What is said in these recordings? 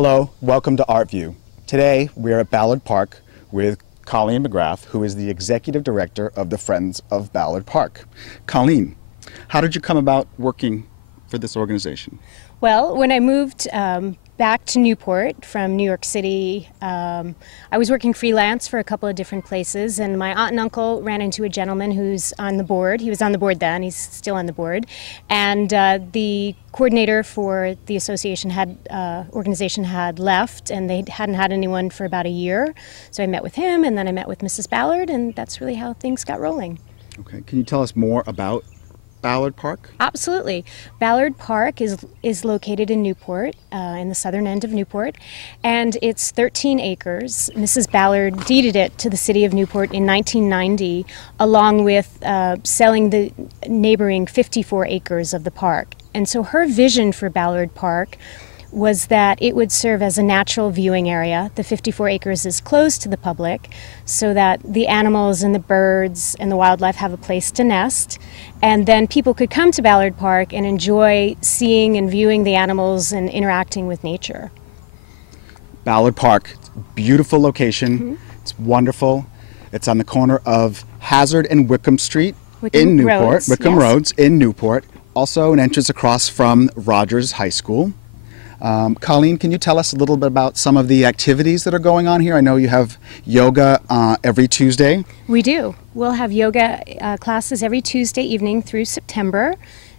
Hello, welcome to Art View. Today we're at Ballard Park with Colleen McGrath, who is the Executive Director of the Friends of Ballard Park. Colleen, how did you come about working for this organization? Well, when I moved back to Newport from New York City, I was working freelance for a couple of different places, and my aunt and uncle ran into a gentleman who's on the board. He was on the board then, he's still on the board, and the coordinator for the organization had left, and they hadn't had anyone for about a year. So I met with him, and then I met with Mrs. Ballard, and that's really how things got rolling. Okay, can you tell us more about Ballard Park? Absolutely. Ballard Park is located in Newport, in the southern end of Newport, and it's 13 acres. Mrs. Ballard deeded it to the city of Newport in 1990, along with selling the neighboring 54 acres of the park. And so her vision for Ballard Park was that it would serve as a natural viewing area. The 54 acres is closed to the public so that the animals and the birds and the wildlife have a place to nest. And then people could come to Ballard Park and enjoy seeing and viewing the animals and interacting with nature. Ballard Park, beautiful location. It's wonderful. It's on the corner of Hazard and Wickham Street in Newport. Wickham Roads in Newport. Also an entrance across from Rogers High School. Colleen, can you tell us a little bit about some of the activities that are going on here? I know you have yoga every Tuesday. We do. We'll have yoga classes every Tuesday evening through September.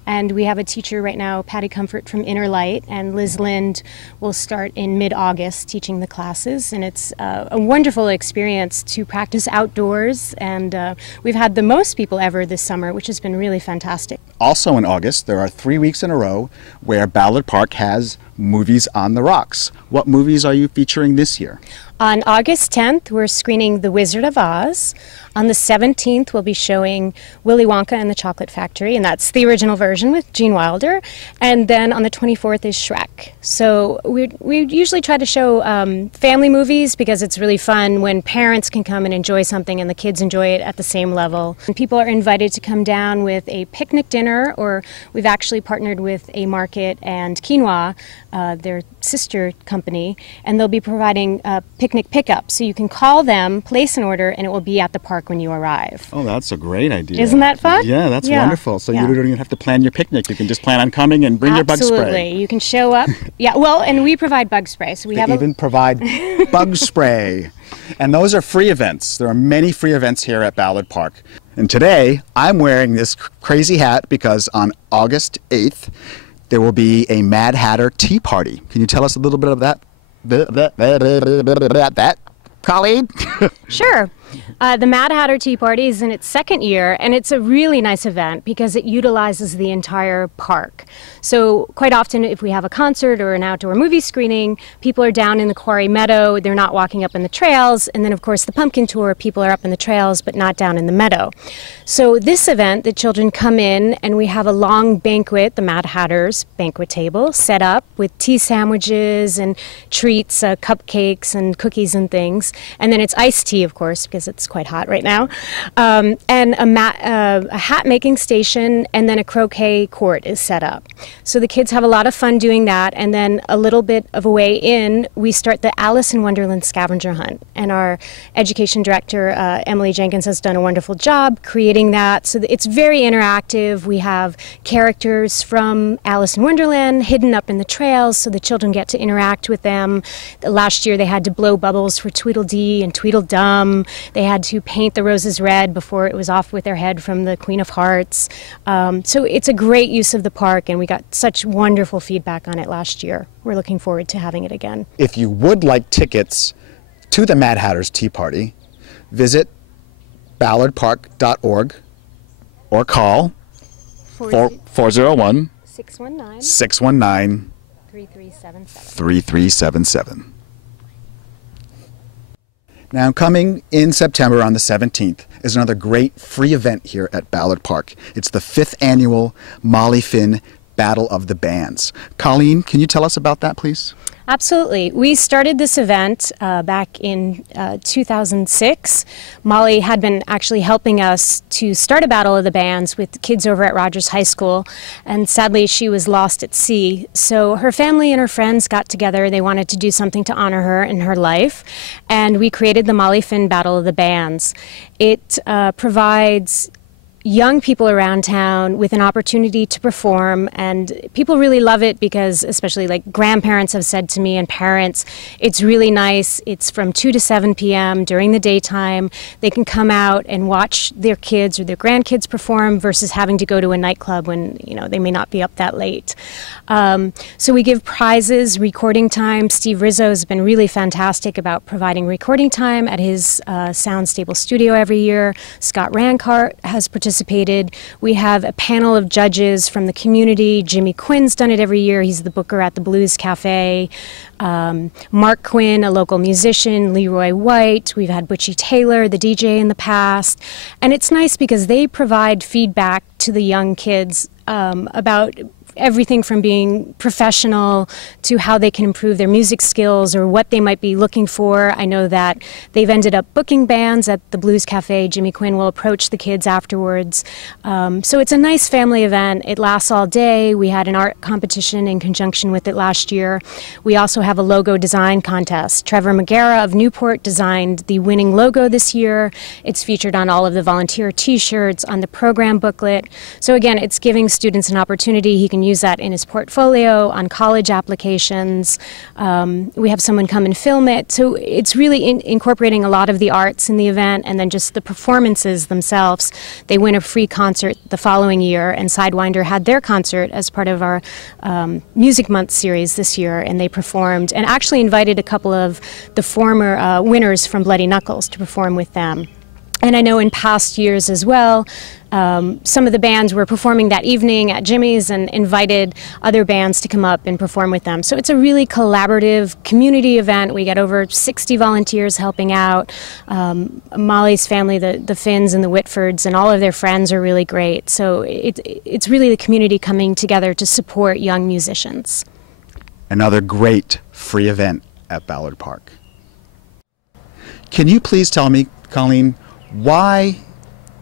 And we have a teacher right now, Patty Comfort from Inner Light, and Liz Lind will start in mid-August teaching the classes. And it's a wonderful experience to practice outdoors. And we've had the most people ever this summer, which has been really fantastic. Also in August, there are 3 weeks in a row where Ballard Park has Movies on the Rocks. What movies are you featuring this year? On August 10th, we're screening The Wizard of Oz. On the 17th, we'll be showing Willy Wonka and the Chocolate Factory, and that's the original version with Gene Wilder. And then on the 24th is Shrek. So we usually try to show family movies because it's really fun when parents can come and enjoy something and the kids enjoy it at the same level. And people are invited to come down with a picnic dinner, or we've actually partnered with A Market and Quinoa, their sister company, and they'll be providing picnic pickup. So you can call them, place an order, and it will be at the park when you arrive. Oh, that's a great idea. Isn't that fun? Yeah, that's wonderful. So you don't even have to plan your picnic. You can just plan on coming and bring your bug spray. Absolutely. You can show up. Yeah, well, and we provide bug spray. So we even provide bug spray. And those are free events. There are many free events here at Ballard Park. And today, I'm wearing this crazy hat because on August 8th, there will be a Mad Hatter Tea Party. Can you tell us a little bit of that? Colleen? Sure. The Mad Hatter Tea Party is in its second year, and it's a really nice event because it utilizes the entire park. So quite often if we have a concert or an outdoor movie screening, people are down in the Quarry Meadow, they're not walking up in the trails, and then of course the pumpkin tour, people are up in the trails but not down in the meadow. So this event, the children come in and we have a long banquet, the Mad Hatter's banquet table, set up with tea sandwiches and treats, cupcakes and cookies and things. And then it's iced tea, of course, because it's quite hot right now, and a hat making station, and then a croquet court is set up. So the kids have a lot of fun doing that, and then a little bit of a way in, we start the Alice in Wonderland scavenger hunt, and our education director, Emily Jenkins, has done a wonderful job creating that. So it's very interactive. We have characters from Alice in Wonderland hidden up in the trails, so the children get to interact with them. Last year they had to blow bubbles for Tweedledee and Tweedledum. They had to paint the roses red before it was off with their head from the Queen of Hearts. So it's a great use of the park, and we got such wonderful feedback on it last year. We're looking forward to having it again. If you would like tickets to the Mad Hatter's Tea Party, visit ballardpark.org or call 401 619 3377. Now, coming in September on the 17th is another great free event here at Ballard Park. It's the 5th annual Molly Finn Battle of the Bands. Colleen, can you tell us about that, please? Absolutely. We started this event back in 2006. Molly had been actually helping us to start a Battle of the Bands with kids over at Rogers High School, and sadly she was lost at sea. So her family and her friends got together. They wanted to do something to honor her in her life, and we created the Molly Finn Battle of the Bands. It provides young people around town with an opportunity to perform, and people really love it because, especially like grandparents have said to me and parents, it's really nice. It's from 2 to 7 p.m. during the daytime. They can come out and watch their kids or their grandkids perform versus having to go to a nightclub when, you know, they may not be up that late. So we give prizes, recording time. Steve Rizzo has been really fantastic about providing recording time at his Sound Stable studio every year. Scott Rancart has participated. We have a panel of judges from the community. Jimmy Quinn's done it every year. He's the booker at the Blues Cafe. Mark Quinn, a local musician. Leroy White. We've had Butchie Taylor, the DJ, in the past. And it's nice because they provide feedback to the young kids about everything from being professional to how they can improve their music skills or what they might be looking for. I know that they've ended up booking bands at the Blues Cafe. Jimmy Quinn will approach the kids afterwards. So it's a nice family event. It lasts all day. We had an art competition in conjunction with it last year. We also have a logo design contest. Trevor McGarrah of Newport designed the winning logo this year. It's featured on all of the volunteer t-shirts, on the program booklet. So again, it's giving students an opportunity. He can use that in his portfolio, on college applications. We have someone come and film it. So it's really incorporating a lot of the arts in the event, and then just the performances themselves. They win a free concert the following year, and Sidewinder had their concert as part of our Music Month series this year, and they performed and actually invited a couple of the former winners from Bloody Knuckles to perform with them. And I know in past years as well, some of the bands were performing that evening at Jimmy's and invited other bands to come up and perform with them. So it's a really collaborative community event. We get over 60 volunteers helping out. Molly's family, the Finns and the Whitfords, and all of their friends are really great. So it's really the community coming together to support young musicians. Another great free event at Ballard Park. Can you please tell me, Colleen, why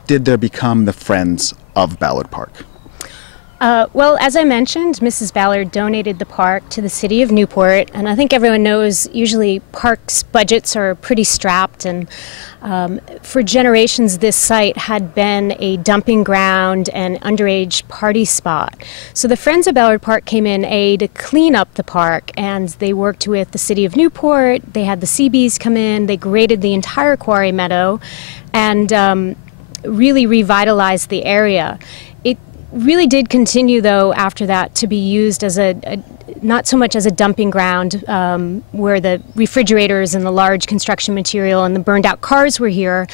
did there become the Friends of Ballard Park? Well, as I mentioned, Mrs. Ballard donated the park to the city of Newport, and I think everyone knows usually parks budgets are pretty strapped, and for generations this site had been a dumping ground and underage party spot. So the Friends of Ballard Park came in to clean up the park, and they worked with the city of Newport. They had the Seabees come in, they graded the entire quarry meadow, and really revitalized the area. It really did continue, though, after that to be used as not so much as a dumping ground where the refrigerators and the large construction material and the burned out cars were here,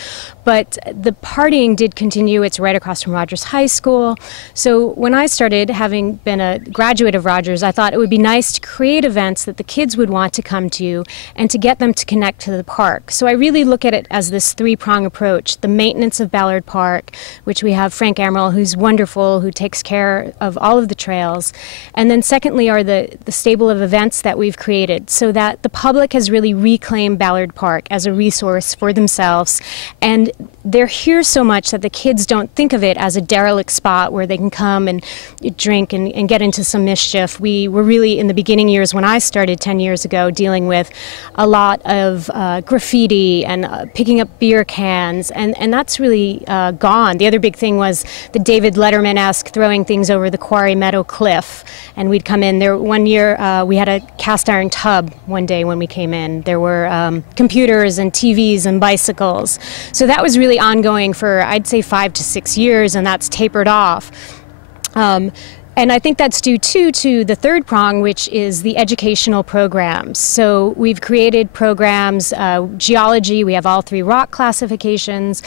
but the partying did continue. It's right across from Rogers High School. So when I started, having been a graduate of Rogers, I thought it would be nice to create events that the kids would want to come to and to get them to connect to the park. So I really look at it as this three-prong approach: the maintenance of Ballard Park, which we have Frank Amaral, who's wonderful, who takes care of all of the trails, and then secondly are the stable of events that we've created so that the public has really reclaimed Ballard Park as a resource for themselves. And they're here so much that the kids don't think of it as a derelict spot where they can come and drink and get into some mischief. We were really, in the beginning years when I started 10 years ago, dealing with a lot of graffiti and picking up beer cans, and that's really gone. The other big thing was the David Letterman-esque throwing things over the Quarry Meadow cliff, and we'd come in there. One year we had a cast iron tub one day when we came in. There were computers and TVs and bicycles. So that was really ongoing for, I'd say, 5 to 6 years, and that's tapered off. And I think that's due to the third prong, which is the educational programs. So we've created programs, geology, we have all 3 rock classifications,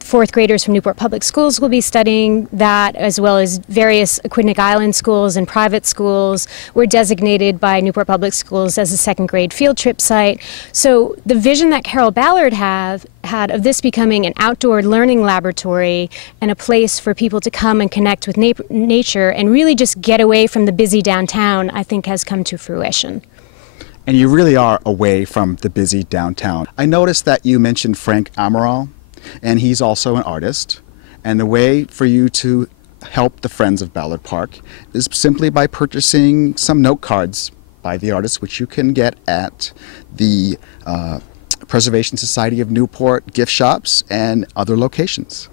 fourth graders from Newport Public Schools will be studying that, as well as various Aquidneck Island schools and private schools. We're designated by Newport Public Schools as a second grade field trip site. So the vision that Carol Ballard had of this becoming an outdoor learning laboratory and a place for people to come and connect with nature and really just get away from the busy downtown, I think has come to fruition. And you really are away from the busy downtown. I noticed that you mentioned Frank Amaral, and he's also an artist. And the way for you to help the Friends of Ballard Park is simply by purchasing some note cards by the artist, which you can get at the Preservation Society of Newport gift shops and other locations.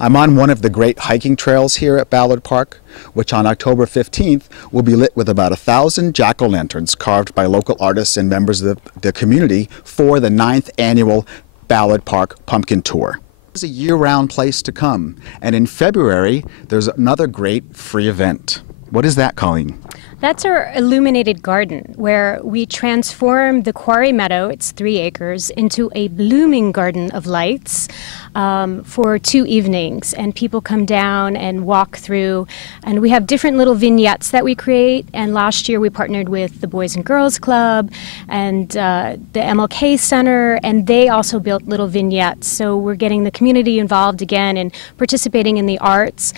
I'm on one of the great hiking trails here at Ballard Park, which on October 15th will be lit with about 1,000 jack-o'-lanterns carved by local artists and members of the community for the 9th annual Ballard Park Pumpkin Tour. It's a year-round place to come, and in February there's another great free event. What is that, Colleen? That's our illuminated garden, where we transform the quarry meadow, it's 3 acres, into a blooming garden of lights for 2 evenings. And people come down and walk through, and we have different little vignettes that we create. And last year we partnered with the Boys and Girls Club and the MLK Center, and they also built little vignettes. So we're getting the community involved again and participating in the arts.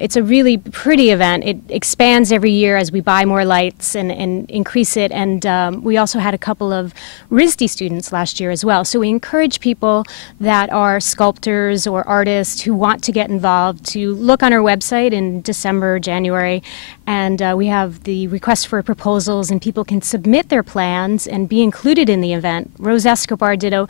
It's a really pretty event. It expands every year as we buy more lights and increase it. And we also had a couple of RISD students last year as well. So we encourage people that are sculptors or artists who want to get involved to look on our website in December, January. And we have the request for proposals, and people can submit their plans and be included in the event. Rose Escobar did a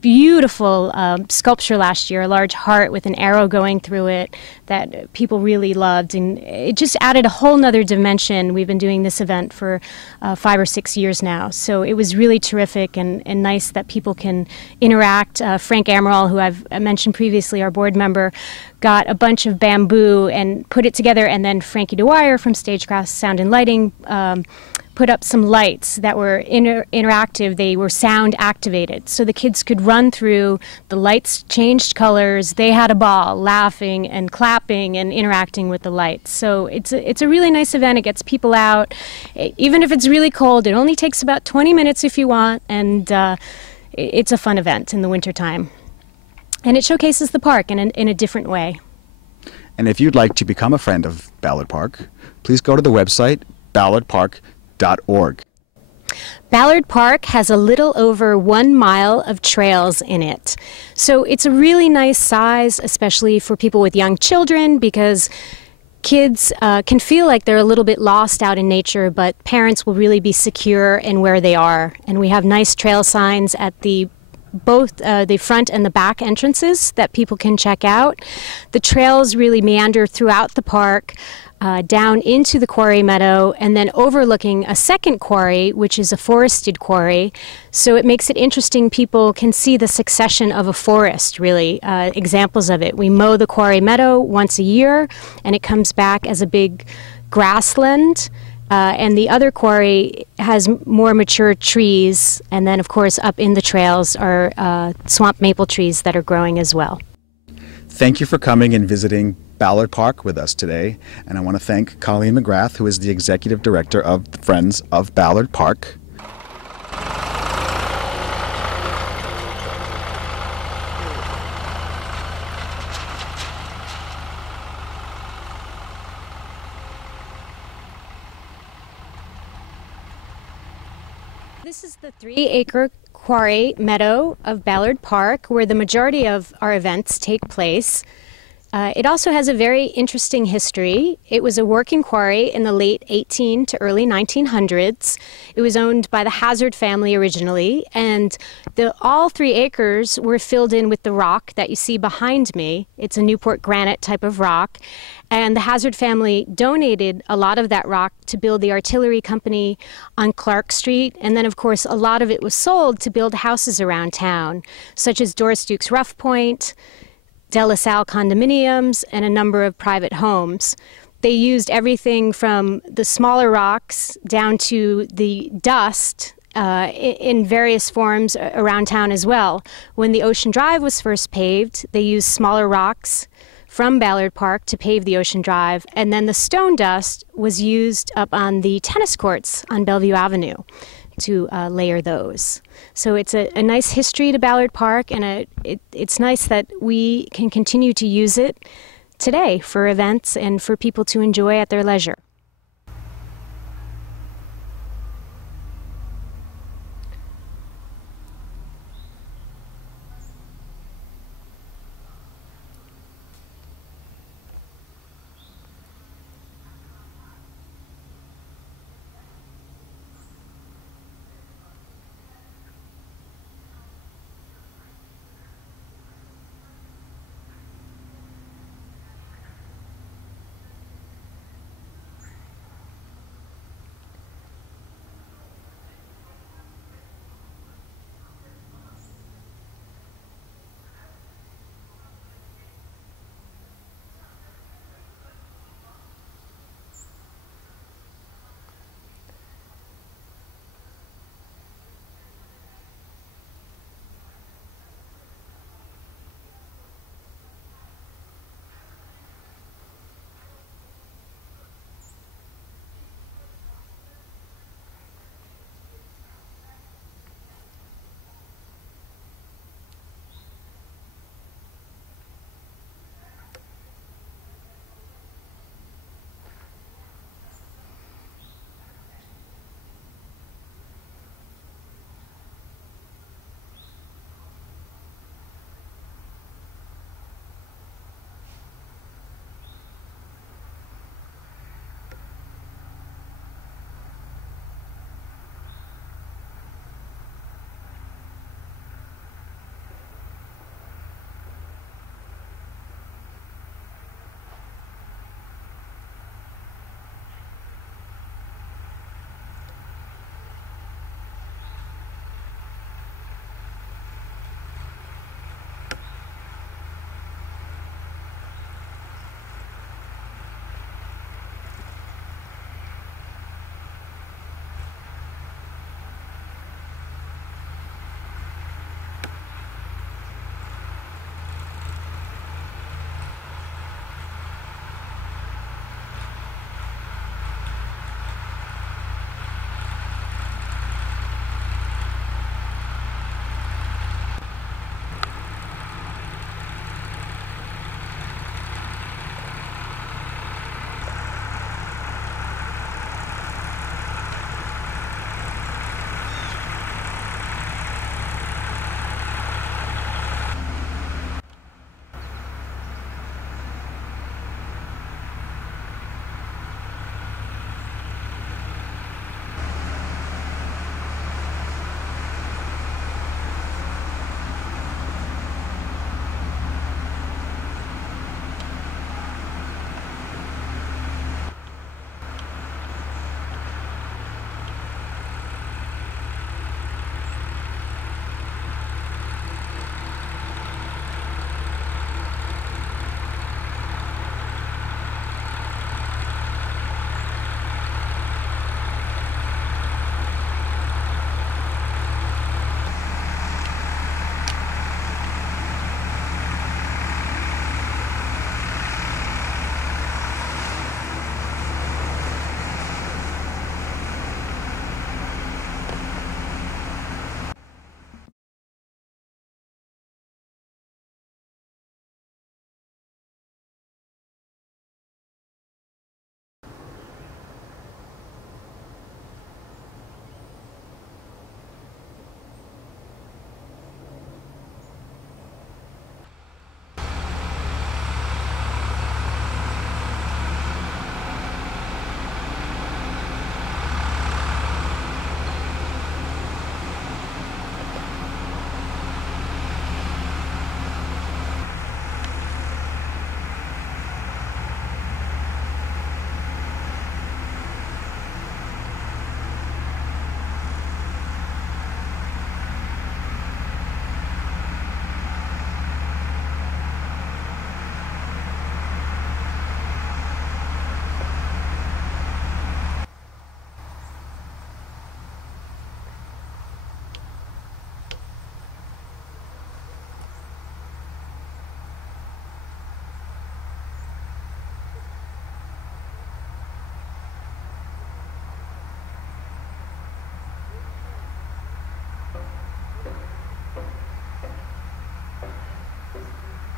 beautiful sculpture last year, a large heart with an arrow going through it that people really loved, and it just added a whole nother dimension. We've been doing this event for 5 or 6 years now, so it was really terrific and nice that people can interact. Frank Amaral, who I've mentioned previously, our board member, got a bunch of bamboo and put it together, and then Frankie Dwyer from Stagecraft Sound and Lighting put up some lights that were interactive. They were sound activated, so the kids could run through, the lights changed colors, they had a ball, laughing and clapping and interacting with the lights. So it's a really nice event. It gets people out. Even if it's really cold, it only takes about 20 minutes if you want, and it's a fun event in the wintertime. And it showcases the park in a different way. And if you'd like to become a friend of Ballard Park, please go to the website ballardpark.org. Ballard Park has a little over 1 mile of trails in it. So it's a really nice size, especially for people with young children, because kids can feel like they're a little bit lost out in nature, but parents will really be secure in where they are. And we have nice trail signs at both the front and the back entrances that people can check out. The trails really meander throughout the park, down into the quarry meadow, and then overlooking a second quarry, which is a forested quarry. So it makes it interesting. People can see the succession of a forest, really, examples of it. We mow the quarry meadow once a year, and it comes back as a big grassland. And the other quarry has more mature trees, and then, of course, up in the trails are swamp maple trees that are growing as well. Thank you for coming and visiting Ballard Park with us today, and I want to thank Colleen McGrath, who is the Executive Director of the Friends of Ballard Park. This is the 3-acre quarry meadow of Ballard Park, where the majority of our events take place. It also has a very interesting history. It was a working quarry in the late 18 to early 1900s. It was owned by the Hazard family originally, and all 3 acres were filled in with the rock that you see behind me. It's a Newport granite type of rock, and the Hazard family donated a lot of that rock to build the artillery company on Clark Street, and then of course a lot of it was sold to build houses around town, such as Doris Duke's Rough Point, De La Salle condominiums, and a number of private homes. They used everything from the smaller rocks down to the dust in various forms around town as well. When the Ocean Drive was first paved, they used smaller rocks from Ballard Park to pave the Ocean Drive, and then the stone dust was used up on the tennis courts on Bellevue Avenue to layer those. So it's a nice history to Ballard Park, and it's nice that we can continue to use it today for events and for people to enjoy at their leisure.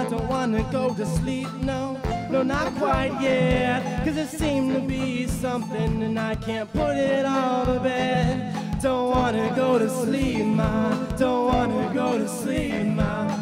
I don't wanna go to sleep, no, no, not quite yet. Cause it seemed to be something and I can't put it all to bed. Don't wanna go to sleep, ma, don't wanna go to sleep, ma.